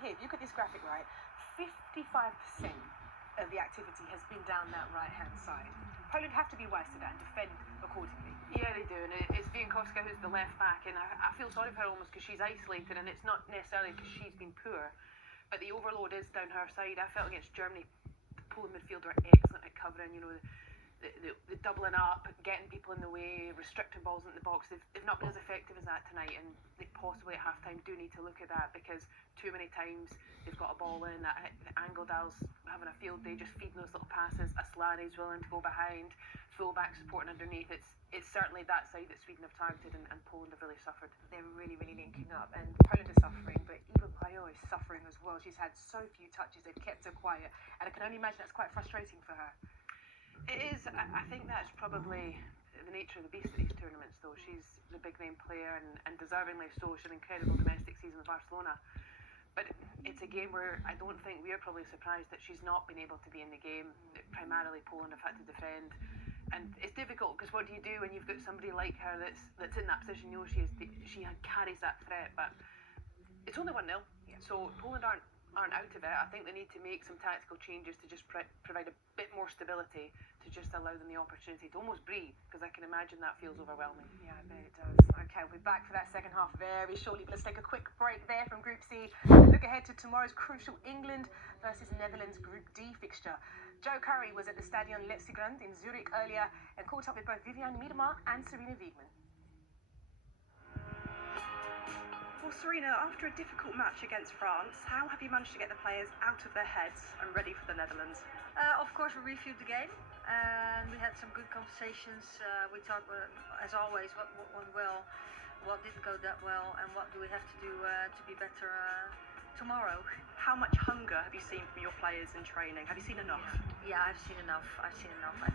here, if you look at this graphic, right, 55% of the activity has been down that right-hand side. Poland have to be wise to that and defend accordingly. Yeah, they do, and it's Wiankowska who's the left back, and I feel sorry for her almost because she's isolated, and it's not necessarily because she's been poor, but the overload is down her side. I felt against Germany, the Poland midfield were excellent at covering, the doubling up, getting people in the way, restricting balls into the box. They've not been as effective as that tonight, and they possibly at half-time do need to look at that, because too many times they've got a ball in, Angeldal's having a field day, just feeding those little passes, Aslani's willing to go behind, full-back supporting underneath. It's certainly that side that Sweden have targeted, and Poland have really suffered. They're really linking up, and Poland are suffering, but Eva Payo is suffering as well. She's had so few touches, they've kept her quiet, and I can only imagine that's quite frustrating for her. It is. I think that's probably the nature of the beast of these tournaments, though. She's the big name player, and deservingly so. She's an incredible domestic season with Barcelona. But it's a game where I don't think we're probably surprised that she's not been able to be in the game. Primarily Poland have had to defend. And it's difficult, because what do you do when you've got somebody like her that's in that position? She carries that threat, but it's only 1-0. Yeah. So Poland aren't out of it. I think they need to make some tactical changes to just provide a bit more stability, to just allow them the opportunity to almost breathe, because I can imagine that feels overwhelming. Yeah, I bet it does. Okay, we'll be back for that second half very shortly, but let's take a quick break there from Group C. Look ahead to tomorrow's crucial England versus Netherlands Group D fixture. Joe Curry was at the Stadion Letzigrund in Zurich earlier and caught up with both Viviane Miedema and Serena Wiegman. Well, Serena, after a difficult match against France, how have you managed to get the players out of their heads and ready for the Netherlands? Of course, we reviewed the game, and we had some good conversations. We talked, as always, what went well, what didn't go that well, and what do we have to do to be better tomorrow. How much hunger have you seen from your players in training? Have you seen enough? Yeah, I've seen enough.